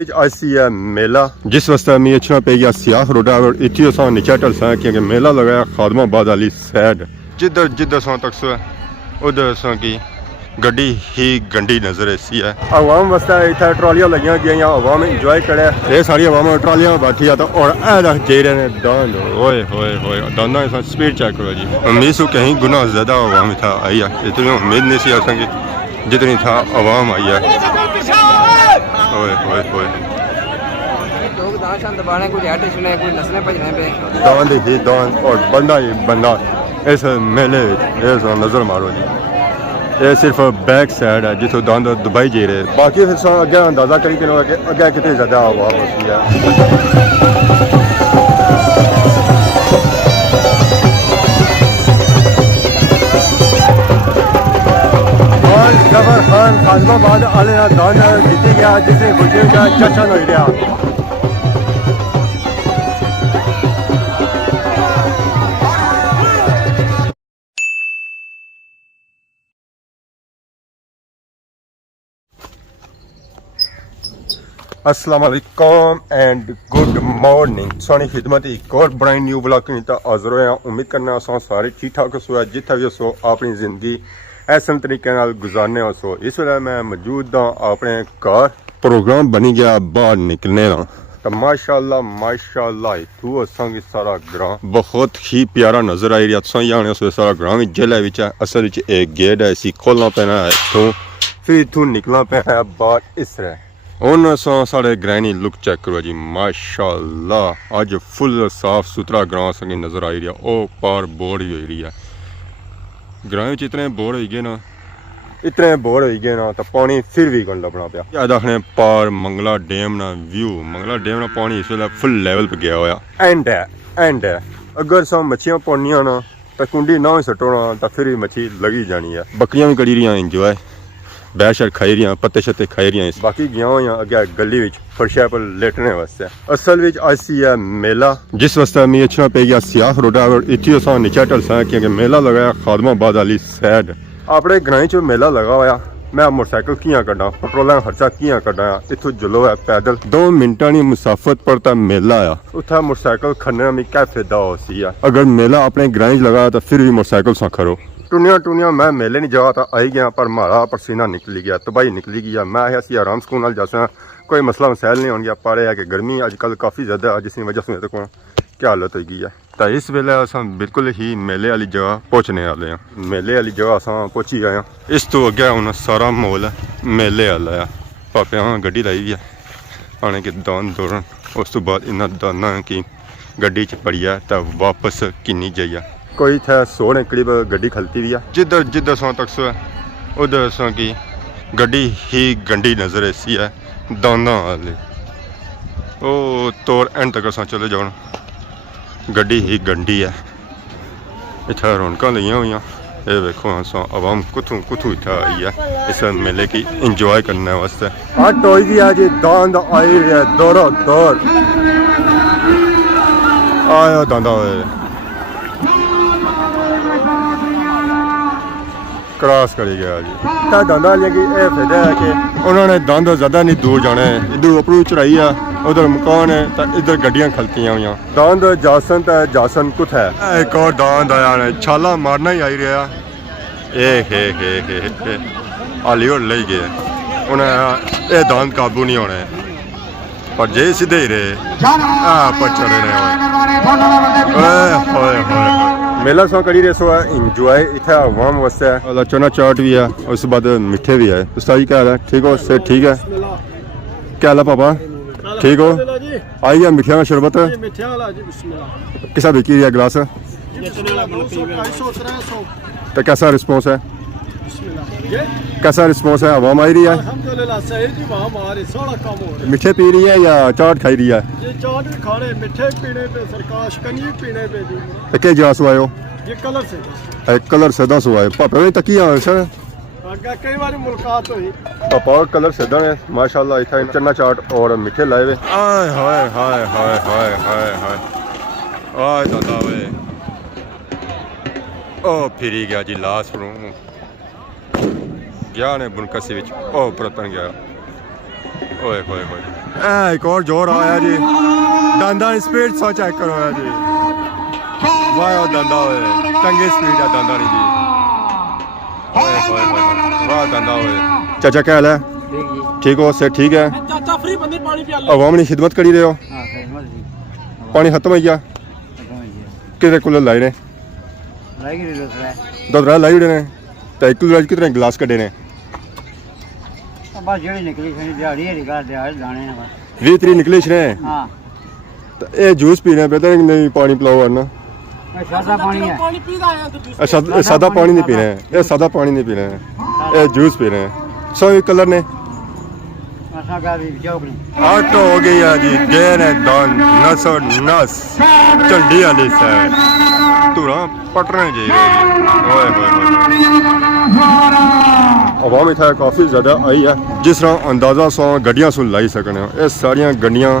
ऐसी है मेला जिस वस्ते में अच्छा पे गया सियाह रोडा और इतनी सा नीचे टल सा क्योंकि मेला लगाया खादमाबाद वाली साइड जिधर जिधर सा तक सो उधर सा की गड्डी ही गंडी नजर ऐसी है। अवाम वास्ते इतना ट्रॉलियां लगियां गई अवाम इंजॉय करे ये सारी अवाम ट्रॉलियां बैठी है तो और ऐसा जे रहे ने दान ओए होए होए दाना ऐसा स्पीड चेक करो जी। उम्मीद से कहीं गुना ज़्यादा अवाम था आई है इतनी उम्मीद नहीं सी असा की जितनी था अवाम आई है। ओए होए होए दान देखिए दान और बंदा ही बंदा इस मेले नज़र मारो जी। ये सिर्फ बैक साइड है जिसों दान दुबई जी रहे बाकी फिर अगे अंदाजा करी कि अगे कितनी ज़्यादा आवाम होती है। जबर खान खादमाबाद वाले दान जीती गया जिसने खुशी का जश्न हो गया। अस्सलाम वालेकुम एंड गुड मॉर्निंग सोनी खिदमत एक और ब्रांड न्यू ब्लॉग की हाजिर होया। उम्मीद करना सारे ठीक ठाक हो जिथे भी सो अपनी जिंदगी ऐसे तरीके गुजारने सो। इस वे मैं मौजूद हाँ अपने घर प्रोग्राम बनी गया बाहर निकलने का तो माशाअल्लाह माशाअल्लाह तू असा की सारा ग्रां बहुत ही प्यारा नजर आई रहा। तुम जाने सो सारा ग्रां भी जिले असल एक गेट है इसी खोलना पैना है इतों फिर इतों निकलना पैना है बाहर इस तरह उन साढ़े ग्रैनी लुक चेक करो जी माशाअल्लाह अज फुल साफ सुथरा ग्रां संगी नजर आई रहा। ओ पार बोर्ड ही हो रही है ग्रां इतने बोर्ड हो गए ना इतने बोर्ड हो गए ना तो पानी फिर भी कौन लभना पाया। याद आखने पार मंगला डैम ना व्यू मंगला डैम ना पानी इस वे फुल लेवल पर गया हुआ एंड है अगर सब मच्छियां पौनिया ना तो कुंडी ना ही सटोना तो फिर भी मच्छी लगी जानी है। बकरियां भी करी रही इंजॉय बैर शर खाई रही पत्ते शत्ते खाई रही बाकी गया हुई अगे गली फर्शा पर लेटने वास्ते। असल विच ऐसी है मेला जिस वस्ते में अच्छा पे गया सियाह रोडा और इतनी सा नीचे टल सा क्योंकि मेला लगाया खादमाबाद वाली साइड अपने ग्रां च मेला लगा हुआ। मैं मोटरसाइकिल कियां कड्डा पेट्रोल खर्चा कियां कड्डा इतों जलो है पैदल 2 मिनटा की मुसाफत पर ता मेला आ उतना मोटरसाइकिल खड़ने में क्या फायदा हो सी है। अगर मेला अपने ग्रां च लगा तो फिर भी मोटरसाइकिल सा खड़ो टुनिया मैं मेले नहीं जा आई गया पर मारा पसीना निकली गया तबाही निकली गई। मैं ऐसी आराम सुकून जैसा कोई मसला मसैल नहीं हो गया पर यह कि गर्मी अजकल काफ़ी ज़्यादा है जिसकी वजह से मेरे को क्या हालत हो गई है। तो इस वेले अस बिल्कुल ही मेले वाली जगह पहुँचने वाले हैं। मेले वाली जगह अस पहुँची गए हैं। इस तो अगे हूँ सारा माहौल मेले वाला है। पापे हाँ गड्डी लाई भी है आने के दान दौड़न उस तो बाद इन्होंने दाना की गड्डी च पड़िया तो वापस किन्नी जाइए कोई थे 100 ने करीब गड्डी खलती भी है जिधर जिधर सो तक सो उधर सो की गड्डी ही गंडी नजर ऐसी है दाना वाले ओ तोड़ एंड तक अस चले जाओ गड्डी ही गंडी है। इतना रौनक लिया हुई ये वेखो अस आवाम कुथू कुथू इतना आई है इस मेले की इंजॉय करने वास्ते। हाँ टोई भी है जी दांद आई है दौड़ो दौड़ आया दांदा क्रॉस करी गया जी। दंद वाली की यह फायदा है कि उन्होंने दंद ज़्यादा नहीं दूर जाने इधर उपरू चढ़ाई है उधर मकान है तो इधर गड्डियां खलतियां हुई दांद जासन तो जासन कुछ है एक और दांद आया ने छाला मारना ही आई रहा हे हाली और ले गए उन्हें ये दांद काबू नहीं होने पर जे सीधे ही रहे पर चढ़े मेला सो करी रहे सो इंजॉय इतना आवाम वास्ते चना चाट भी है उस बाद मिठे भी है। उस्ताद क्या हाल है ठीक हो से ठीक है क्या हाल है पापा ठीक हो आई गया मिठिया का शरबत किसा बिकी रहा गिलास तो कैसा रिस्पॉन्स है कैसा रिस्पॉन्स है आवाम आई रही है मिठे पी रही है या चाट खाई रही है चाट भी खा रहे मिठे पीने पे सरकार शिकंजी पीने पे तो क्या जहाँ सो आए हो ये कलर से 10 आए पापा में तकी सर कई बार मुलाकात हुई पापा कलर से ने माशाल्लाह इतना चना चाट और मिठे लाए हुए हाय हाय हाय हाय हाय हाय हाय आय दादा वे ओ फिरी गया जी लास्ट रूम गया ने बुनकसी विच ओ परतन गया ओए होए होए एक और जोर आया जी दंदा स्पीड सो चेक करो है जी वाह दंदा होए चंगी स्पीड है दंदा नहीं जी वाह दंदा होए चाचा क्या हाल है ठीक हो से ठीक है ਚਾਚਾ ਫ੍ਰੀ ਬੰਦੇ ਪਾਣੀ ਪਿਆ अवाम की खिदमत करी रहे हो पानी खत्म हो गया कितने कूलर लाए ने दो त्रै लाई ने तो एक कूलर कितने गिलास कड्ढे ने बस जेड़ी निकली सी दिहाड़ी हेड़ी घर दिहाड़ी लाने ने बस 20 तरीक निकले छे हाँ तो ये जूस पीने पे तो नहीं पानी पिलाओ वरना ये सादा पानी है ਪਾਣੀ ਪੀਦਾ ਆਇਆ ਤੇ अच्छा सादा पानी नहीं पीना है ये सादा पानी नहीं पीना है ये जूस पीना है सो कलर ने असा का भी चौकड़ी आटो हो गई है जी गेन है दान नस और नस झंडी वाली साइड तुरा पटने जी ओए होए आवाम इतना काफ़ी ज़्यादा आई है जिस तरह अंदाज़ा सौ गड्डियां सुन लाई सकने ये सारिया गड्डियां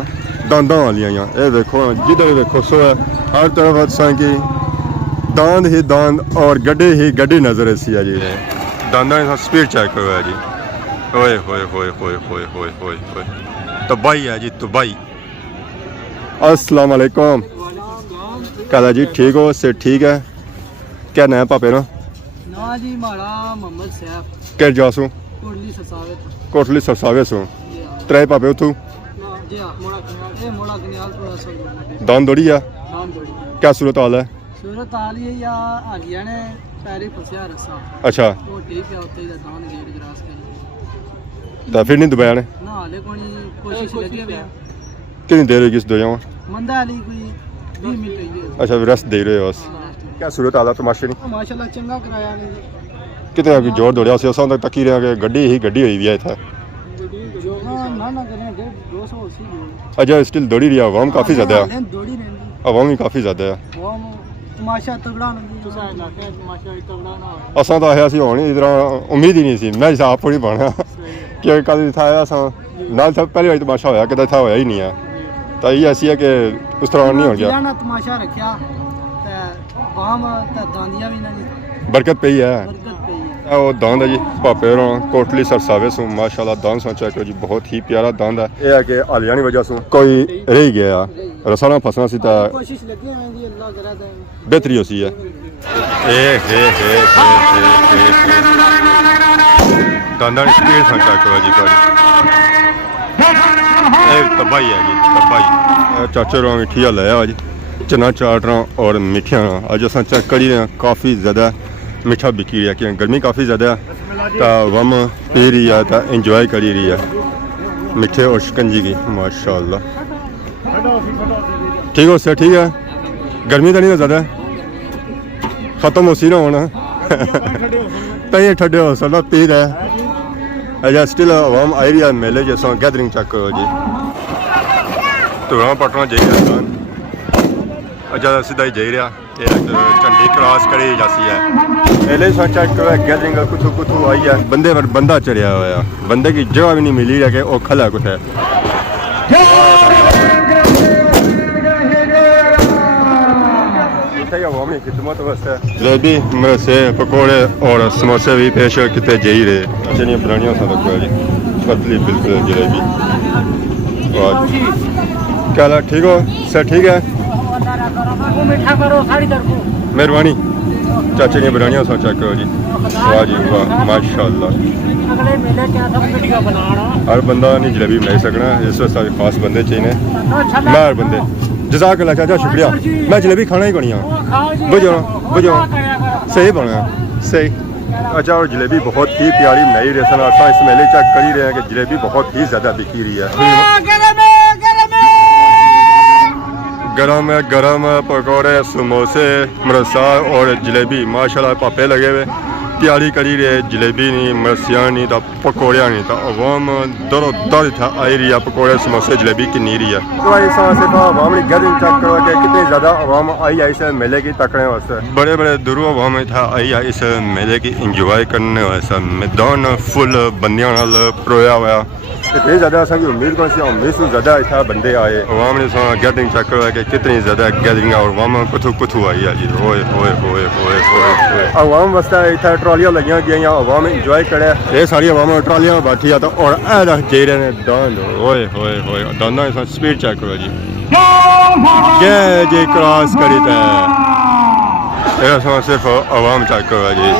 दांदा वाली ये देखो जिधर देखो सो है हर तरफ की दांद ही दांद और गड्ढे ही गड्ढे नजर ऐसी है जी दांदा स्पीड चेक करो है जी ओए होए होए होए होए होए होए होए तबाही है जी तबाही अस्सलाम वालेकुम कहला जी ठीक हो से ठीक है क्या नया पापे ना ना जी माड़ा मोहम्मद साहब क्या जासू कोटली ससावे कोटली सरसावे सो त्रै पापे उतू जी मोड़ा कन्याल ए मोड़ा कन्याल थोड़ा सा दान दौड़ी है नाम जोड़ी क्या सूरत हाल है सूरत आली है या आलिया ने पैरे फसया रसा अच्छा तो ठीक है उत्ते दा दान गेट ग्रास कर तो फिर नहीं दुबई ने ना हाले कोनी कोशिश लगी है कितनी देर होगी इस दो जाओ मंदा आली कोई 20 मिनट हुई है अच्छा रेस्ट दे रहे हो बस क्या सूरत हाल है तमाशे नहीं माशाल्लाह चंगा कराया ने कितने अभी जोर दौड़िया से असां तक तकी रहे कि गड्डी ही गड्डी हुई है इतना जो ना करें 280 अच्छा स्टिल दौड़ी रही है आवाम काफ़ी ज़्यादा है दौड़ी रहंदी आवाम भी काफ़ी ज़्यादा है वो तमाशा तगड़ा नहीं तुसा इलाके तमाशा तगड़ा ना हो असां तो आया सी होनी इधर उम्मीद ही नहीं सी मैं हिसाब पूरी बना क्योंकि कल इतना आया असां नाल सब पहली बार तमाशा होया कि इतना होया ही नहीं है तो ये ऐसी है कि उस तरह नहीं हो गया ना तमाशा रखया ते बाम ते दांदियां भी ना बरकत पई है बरकत पई है वो दांद है जी पापे होरों कोटली सरसावे सो माशाल्लाह दांद सो चेक करो जी बहुत ही प्यारा दांद है ये है कि हालिया की वजह से कोई रह गया रसा ना फसना सी तो कोशिश लगी है जी अल्लाह करा दे बेहतरी होती है दांदा की स्पीड सो चेक करो जी तबाही है जी तबाही चाचे रो मिठिया लाया जी चना चाटना और मिठिया अज अस चेक करी रहे हैं काफ़ी ज़्यादा मिठा बिकी रहा है कि गर्मी काफ़ी ज़्यादा है तो वम पी रही है तो इंजॉय करी रही है मिठे और शिकंजी की माशाल्लाह ठीक हो सर ठीक है गर्मी तो नहीं ना ज़्यादा ख़त्म हो सी ना होना तई ठंडे हो सर पी रहे अच्छा स्टिल आवाम आई रही है मेले जैसा गैदरिंग चेक करो जी तो वहाँ पटना जाइए अच्छा सीधा ही जाई रहा झंडी क्रॉस करी जासी है मेले से चेक करो गैदरिंग कुछ कुछ आई है बंदे पर बंदा चढ़िया हुआ बंदे की जगह भी नहीं मिली है कि वो खला कुछ है अवामी खिदमत वास्ते जलेबी से पकौड़े और समोसे भी पेश किते जाई रहे चनिया बनानिया सा लगता जी पतली बिल्कुल जलेबी क्या हाल ठीक हो सर ठीक है मीठा करो साड़ी दर को मेहरबानी चाचे ने बनानिया सा चेक करो जी वाह जी वाह माशाल्लाह अगले मेले क्या सब वीडियो बनाना हर बंदा नहीं जलेबी बनाई सकना इस वास्ते खास बंदे चाहिए मैं हर बंदे जज़ाकल्लाह चाचा शुक्रिया मैं जलेबी खाना ही बनी बुझो बुझो सही बना सही अच्छा और जलेबी बहुत ही प्यारी बनाई रहे सन असा इस मेले चेक करी रहे हैं कि जलेबी बहुत ही ज़्यादा बिकी रही है गरम पकौड़े समोसे मरसा और जलेबी माशाल्लाह पापे लगे हुए तैयारी करी रहे जलेबी नहीं मरसिया नहीं तो पकौड़िया नहीं तो अवाम दरो दर था आई रही है पकौड़े समोसे जलेबी किन्नी रही है तो अवाम ने गैदरिंग चेक करो कि कितनी ज़्यादा अवाम आई है इस मेले की तकने वास्ते बड़े बड़े दूरों अवाम था आई है इस मेले की इंजॉय करने वास्ते मैदान फुल बंदियां नाल परोया हुआ इतनी ज़्यादा असांखे उम्मीद कोन सी उम्मीद से ज़्यादा इतना बंदे आए अवाम ने असां गैदरिंग चेक करो है कि कितनी ज़्यादा गैदरिंग और अवाम कुथू आई है जी होए होए होए होए होए अवाम वास्ते इतना ट्रॉलियां लगियां गई अवाम इंजॉय करे ये सारी अवाम ट्रॉलियां बैठी है तो और ऐ जेरे ने दांद होए होए होए दांदा असां स्पीड चेक करो जी के जे क्रॉस करी था ये असां सिर्फ अवाम चेक करो जी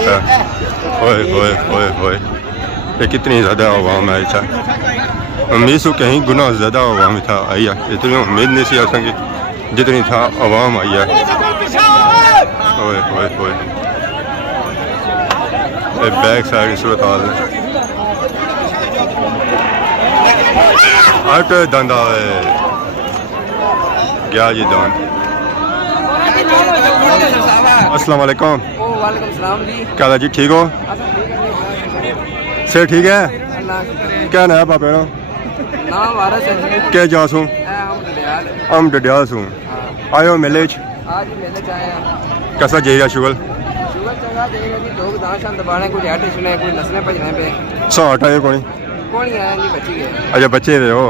होए होए होए होए ये कितनी ज़्यादा अवाम है इतना उम्मीद से कहीं गुना ज़्यादा अवाम था आई है इतनी उम्मीद नहीं सी असांखे जितनी था अवाम आई है होए होए होए ये बैक साइड सूरत हाल है अट दंदा गया जी दान अस्सलाम वालेकुम वालेकुम सलाम जी क्या हाल है जी ठीक हो से ठीक है क्या नाम है पापे ना नाम वारस है जी क्या जासू हम डडियाल हम डडियाल सू आयो मेले आज मेले च आए हैं कैसा जेरा शुगल शुगर चंगा देगा जी लोग दांत शांत दबाने कुछ हट सुने कुछ नसने भजने पे साठ आए कोनी कौन आया नहीं बची गए अच्छा बच्चे थे हो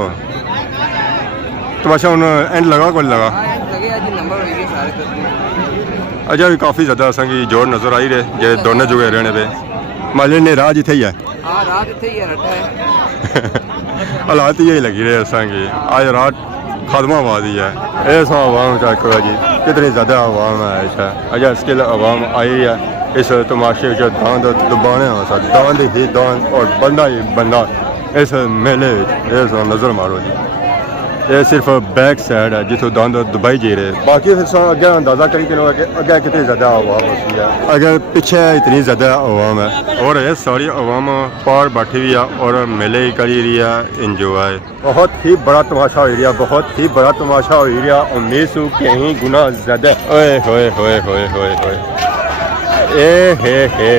तो अच्छा उन एंड लगा कोई लगा हाँ लगे आज नंबर हो गए सारे तस्वीर अच्छा भी काफ़ी ज़्यादा असांगी जोड़ नज़र आई रहे जे दोनों जुगे रहने पे माले ने राज इथे ही है हाँ रात इतने ही है रटा है हालात यही लगी रहे असांगी आज रात खदमाबाद ही है ऐसा आवाम चेक जी कितनी ज़्यादा आवाम है अच्छा अच्छा स्किल आवाम आई है इस तमाशे जो दांद दबाने दांद ही दांद और बंदा ही बंदा इस मेले ऐसा नज़र मारो जी ये सिर्फ बैक साइड है जिथों दांद दुबई जी रहे बाकी फिर अगे अंदाज़ा करी कि अगे कितनी ज़्यादा आवाम होती है अगर पीछे इतनी ज़्यादा आवाम है और ये सारी आवाम पार बैठी हुई है और मेले करी रही है इंजॉय बहुत ही बड़ा तमाशा हो रहा है बहुत ही बड़ा तमाशा हो रहा है उम्मीद से कहीं गुना ज़्यादा ओए होए होए होए होए होए ए हे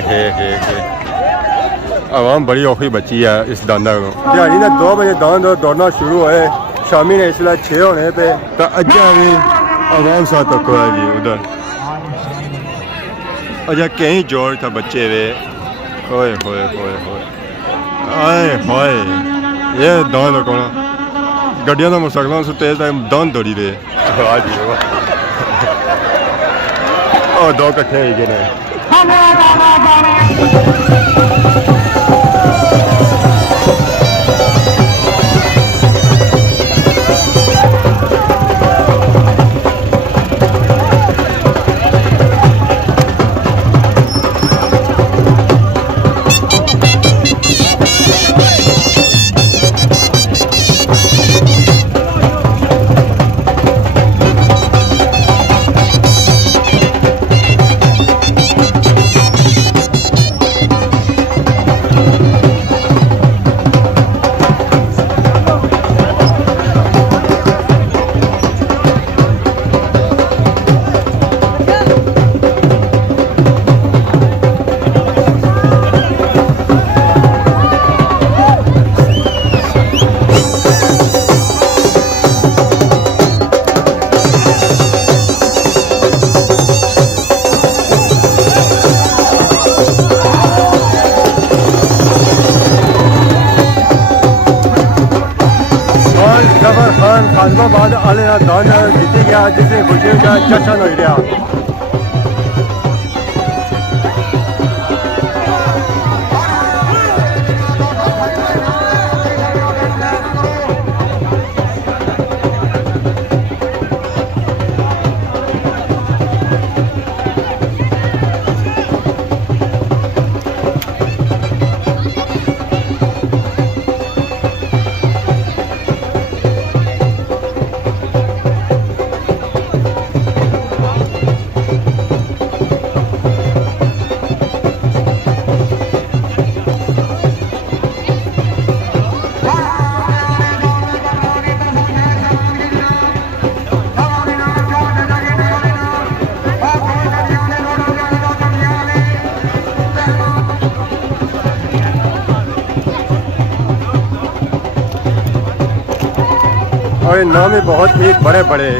आवाम बड़ी औखी बची है इस दांदा को दिहाड़ी ने 2 बजे दांद दौड़ना शुरू होए शामी ने इसलिए 6 होने पे तो अज्जा भी आवाम साथ तक है जी उधर अच्छा कहीं जोर था बच्चे वे होए होए होए होए आए होए ये दांद कौन गड्डियां का मोटरसाइकिलों से तेज दांद दौड़ी दे हाँ जी और 2 कट्ठे ही गए खानबाद आले का दान जीती गया जिससे खुशी का जश्न हो रहा और नाम बहुत ही बड़े बड़े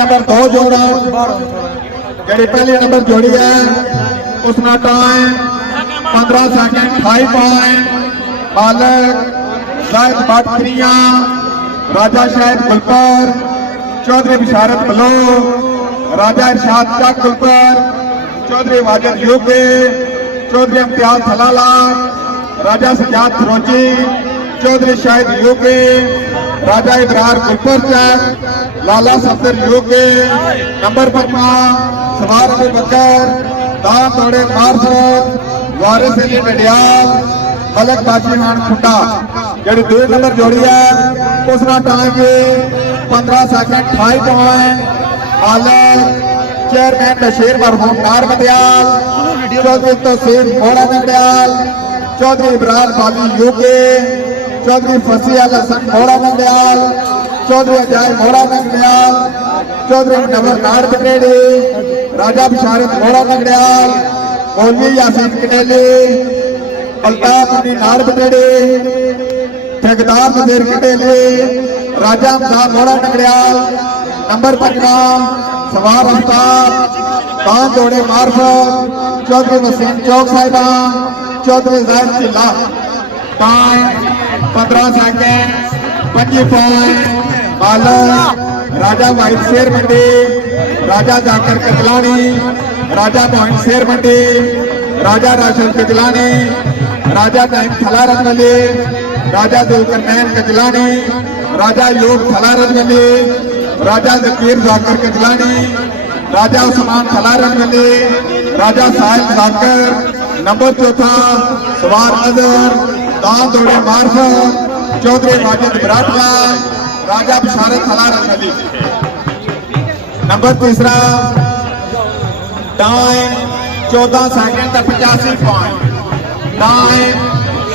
नंबर 2 जोड़ा जी पहली नंबर जोड़ी है उसका टाइम 15 सेकंड 28 पॉइंट मालक शायद बाटकरिया राजा शायद गुलपर चौधरी बिशारत बलो राजा इरशाद का गुलपर चौधरी वाजिद यूके चौधरी इम्तियाज थलाला राजा सजाद फरोजी चौधरी शाहिद यूके राजा इब्रार गुलपर चक लाला सफदर यूके नंबर 15 सवार अबू बकर दाम दौड़े मार्फत वारिस अली नडियाल मलक बाजी खान खुट्टा जी 2 नंबर जोड़ी है उसका टाइम भी 15 सेकंड 28 पॉइंट मालक चेयरमैन बशीर मरहूम नार मदयाल चौधरी तहसीन घोड़ा नंदयाल चौधरी इब्राहिम बाली यूके चौधरी फसी अल हसन घोड़ा नंदयाल चौधरी अजाय घोड़ा नंदयाल चौधरी नवर नार बटेड़ी राजा बिशारत घोड़ा नंदयाल मौलवी यासीन कनेली अल्ताफ अली नार बटेड़ी ठेकेदार नजीर कनेली राजा अमदाद घोड़ा नंदयाल नंबर 15 सवार अफ्ताब पांच दौड़े मार्फत चौधरी वसीम चौक साहिबा चौधरी जाहिर चिल्ला टाइम 15 सेकंड 25 पॉइंट मालक राजा वाहिद शेर मंडी राजा जाकर कजलानी राजा मोहन शेर मंडी राजा राशिद कजलानी राजा नईम थला रंगली राजा दुलकरनैन कजलानी राजा यूब थला रंगली राजा जकीर जाकर कजलानी राजा उस्मान थला रंगली राजा साहिल जाकर नंबर 4 सवार अजहर दाम दौड़े मार्फत चौधरी वाजिद बराटला राजा बिशारत थला रंगली number 3 time 14 second 85 point time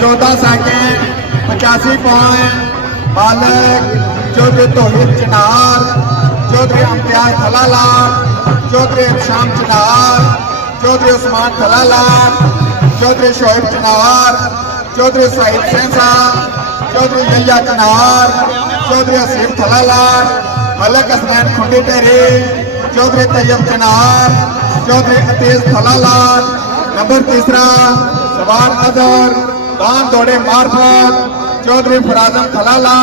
14 second 85 point मालक चौधरी तौहीद चिनार चौधरी इम्तियाज थलाला चौधरी शाम चिनार चौधरी उस्मान थलाला चौधरी शोएब चिनार चौधरी सईद सेंसा चौधरी यहिया चिनार चौधरी असीम थलाला मलक हसनैन खुंडी टेरी चौधरी तैयब चिनार चौधरी अतीस थलाला नंबर 3 सवार अजहर दाम दौड़े मार्फत चौधरी फराजम थलाला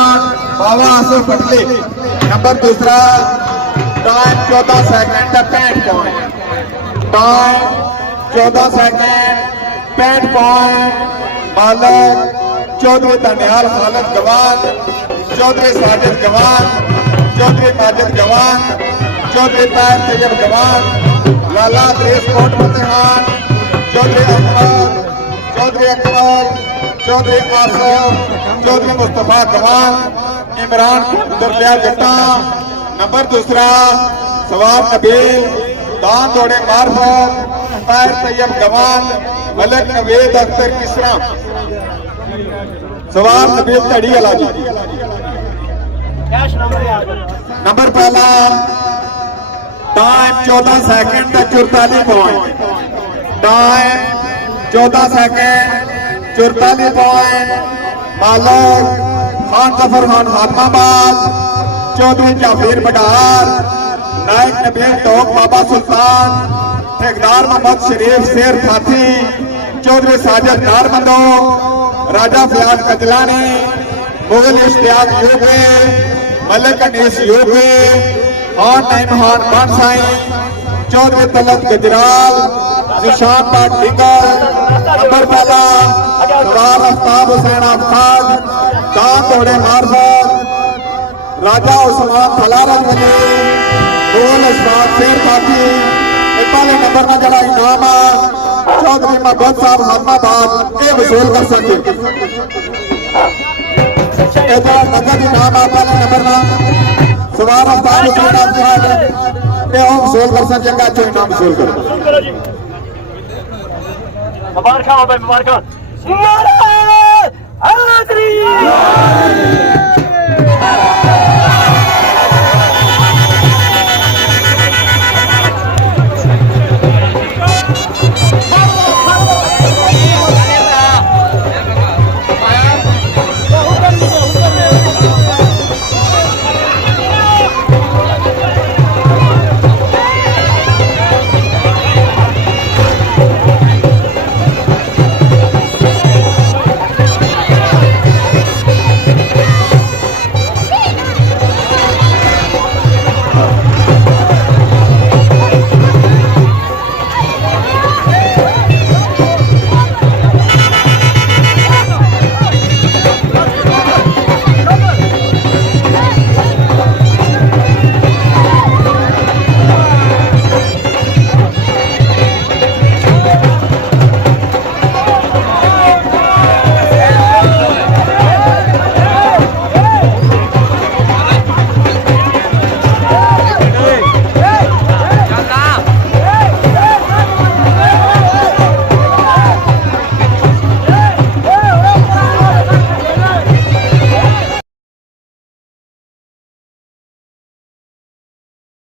बाबा आसफ पटली number 2 time 14 second 65 point time 14 second 65 point मालक चौधरी धनियाल खालिद गवान चौधरी साजिद गवान चौधरी माजिद गवान चौधरी ताहिर तैयब गवान लाला दरेस कोट फतेहान चौधरी अहमद चौधरी अकमल चौधरी आसफ चौधरी मुस्तफा गवान इमरान दरलिया जट्टा नंबर 2 सवार नबील दान दौड़े मार्फत ताहिर तैयब गवान मलक नवेद अख्तर किसरा सवार नबील तड़ी अलाजी number 1 time 14 second 44 point time 14 second 44 point Malik Khan Zafar Khan खातमाबाद Chaudhary Jafir बडार नायक नबील टोक बाबा सुल्तान ठेकेदार मोहम्मद शरीफ शेर फाथी चौधरी साजिद नारबंदो राजा फयाज कजलानी मुगल इश्तियाक यूके मलक अनीस यूके खान नईम खान बानसाई चौधरी तलत गजराल निशान पाक डिंगल नंबर 1 सवार आफ्ताब हुसैन आफ्ताब दाम दौड़े मार्फत राजा उस्मान थलारन वली मुगल अशराफ शेर फाती पहले नंबर का जरा इनाम चौधरी महबूब साहब हमाबाद ये वसूल कर सके नगद इनाम पहले नंबर का सवार आफ्ताब हुसैन आफ्ताब ये वसूल कर सके अच्छा इनाम वसूल करो मुबारक हो भाई मुबारक नारे हैदरी